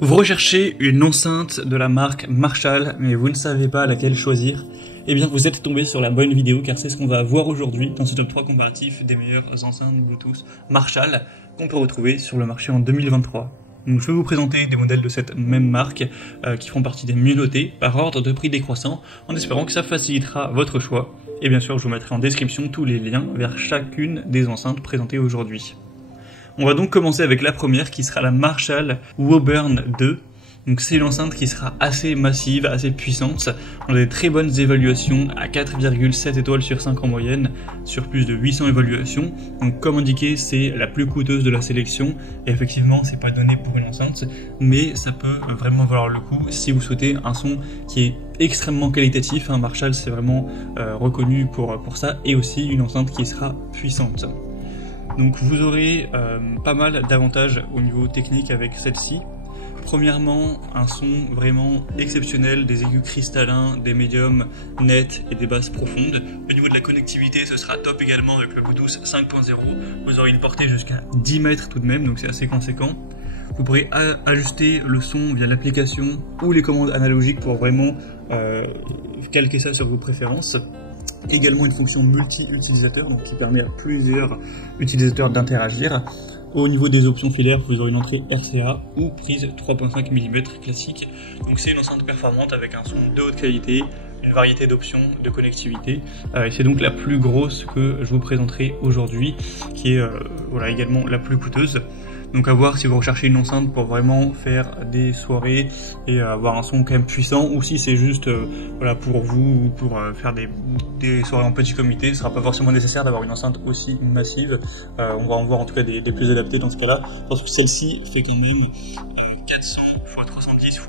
Vous recherchez une enceinte de la marque Marshall, mais vous ne savez pas laquelle choisir. Eh bien, vous êtes tombé sur la bonne vidéo, car c'est ce qu'on va voir aujourd'hui dans ce top 3 comparatif des meilleures enceintes Bluetooth Marshall qu'on peut retrouver sur le marché en 2023. Donc, je vais vous présenter des modèles de cette même marque qui font partie des mieux notés par ordre de prix décroissant, en espérant que ça facilitera votre choix. Et bien sûr, je vous mettrai en description tous les liens vers chacune des enceintes présentées aujourd'hui. On va donc commencer avec la première qui sera la Marshall Woburn 2. Donc c'est une enceinte qui sera assez massive, assez puissante. On a des très bonnes évaluations à 4,7 étoiles sur 5 en moyenne, sur plus de 800 évaluations. Donc comme indiqué, c'est la plus coûteuse de la sélection. Et effectivement, c'est pas donné pour une enceinte, mais ça peut vraiment valoir le coup si vous souhaitez un son qui est extrêmement qualitatif. Marshall, c'est vraiment reconnu pour ça, et aussi une enceinte qui sera puissante. Donc vous aurez pas mal d'avantages au niveau technique avec celle-ci. Premièrement, un son vraiment exceptionnel, des aigus cristallins, des médiums nets et des basses profondes. Au niveau de la connectivité, ce sera top également avec le Bluetooth 5.0. Vous aurez une portée jusqu'à 10 mètres tout de même, donc c'est assez conséquent. Vous pourrez ajuster le son via l'application ou les commandes analogiques pour vraiment calquer ça sur vos préférences. Également une fonction multi-utilisateur, donc qui permet à plusieurs utilisateurs d'interagir. Au niveau des options filaires, vous aurez une entrée RCA ou prise 3.5 mm classique. Donc c'est une enceinte performante avec un son de haute qualité, une variété d'options de connectivité. Et c'est donc la plus grosse que je vous présenterai aujourd'hui, qui est également la plus coûteuse. Donc à voir si vous recherchez une enceinte pour vraiment faire des soirées et avoir un son quand même puissant, ou si c'est juste pour vous ou pour faire des soirées en petit comité. Ce sera pas forcément nécessaire d'avoir une enceinte aussi massive. On va en voir en tout cas des plus adaptées dans ce cas-là, parce que celle-ci fait quand même 400 x 310 x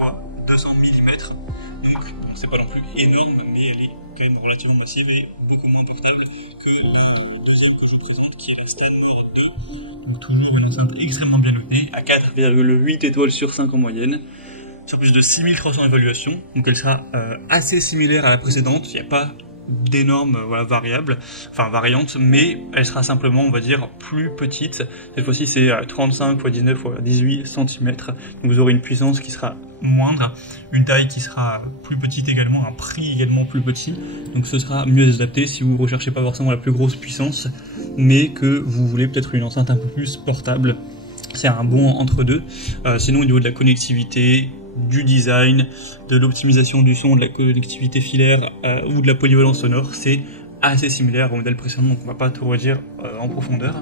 200 mm. Donc c'est pas non plus énorme, mais elle est quand même relativement massive et beaucoup moins portable que la deuxième que je vous présente, qui est la Stanmore 2. Donc toujours une enceinte extrêmement bien notée, à 4,8 étoiles sur 5 en moyenne, sur plus de 6300 évaluations. Donc elle sera assez similaire à la précédente, il n'y a pas d'énormes variantes, mais elle sera simplement, on va dire, plus petite. Cette fois-ci c'est 35 x 19 x 18 cm, donc vous aurez une puissance qui sera moindre, une taille qui sera plus petite également, un prix également plus petit, donc ce sera mieux adapté si vous ne recherchez pas forcément la plus grosse puissance, mais que vous voulez peut-être une enceinte un peu plus portable. C'est un bon entre deux. Sinon au niveau de la connectivité, du design, de l'optimisation du son, de la connectivité filaire ou de la polyvalence sonore, c'est assez similaire au modèle précédent, donc on va pas tout redire en profondeur.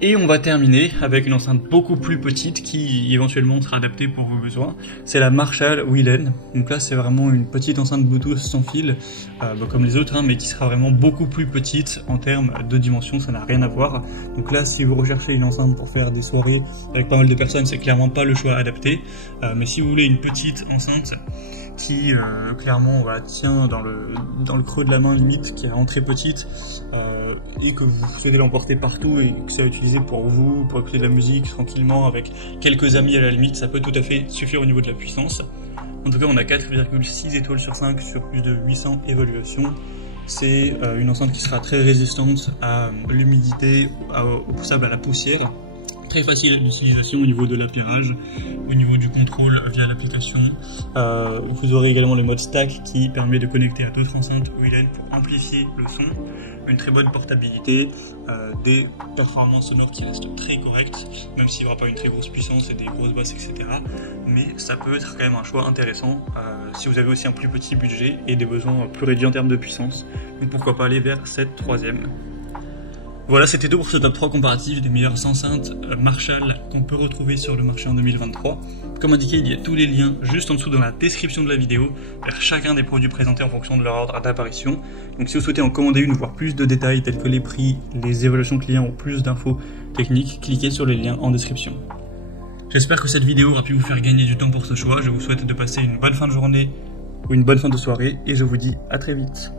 Et on va terminer avec une enceinte beaucoup plus petite qui éventuellement sera adaptée pour vos besoins. C'est la Marshall Willen. Donc là c'est vraiment une petite enceinte Bluetooth sans fil, comme les autres, mais qui sera vraiment beaucoup plus petite en termes de dimension, ça n'a rien à voir. Donc là si vous recherchez une enceinte pour faire des soirées avec pas mal de personnes, c'est clairement pas le choix adapté. Mais si vous voulez une petite enceinte qui clairement tient dans le creux de la main limite, qui est vraiment très petite, et que vous souhaitez l'emporter partout et que c'est utilisé pour vous, pour écouter de la musique tranquillement avec quelques amis à la limite, ça peut tout à fait suffire au niveau de la puissance. En tout cas on a 4,6 étoiles sur 5 sur plus de 800 évaluations. C'est une enceinte qui sera très résistante à l'humidité, au sable, à la poussière. Très facile d'utilisation au niveau de l'appairage, au niveau du contrôle via l'application. Vous aurez également le mode stack qui permet de connecter à d'autres enceintes Willen pour amplifier le son. Une très bonne portabilité, des performances sonores qui restent très correctes, même s'il n'y aura pas une très grosse puissance et des grosses basses, etc. Mais ça peut être quand même un choix intéressant si vous avez aussi un plus petit budget et des besoins plus réduits en termes de puissance. Donc pourquoi pas aller vers cette troisième. Voilà, c'était tout pour ce top 3 comparatif des meilleures enceintes Marshall qu'on peut retrouver sur le marché en 2023. Comme indiqué, il y a tous les liens juste en dessous dans la description de la vidéo vers chacun des produits présentés en fonction de leur ordre d'apparition. Donc si vous souhaitez en commander une ou voir plus de détails tels que les prix, les évaluations clients ou plus d'infos techniques, cliquez sur les liens en description. J'espère que cette vidéo aura pu vous faire gagner du temps pour ce choix. Je vous souhaite de passer une bonne fin de journée ou une bonne fin de soirée et je vous dis à très vite.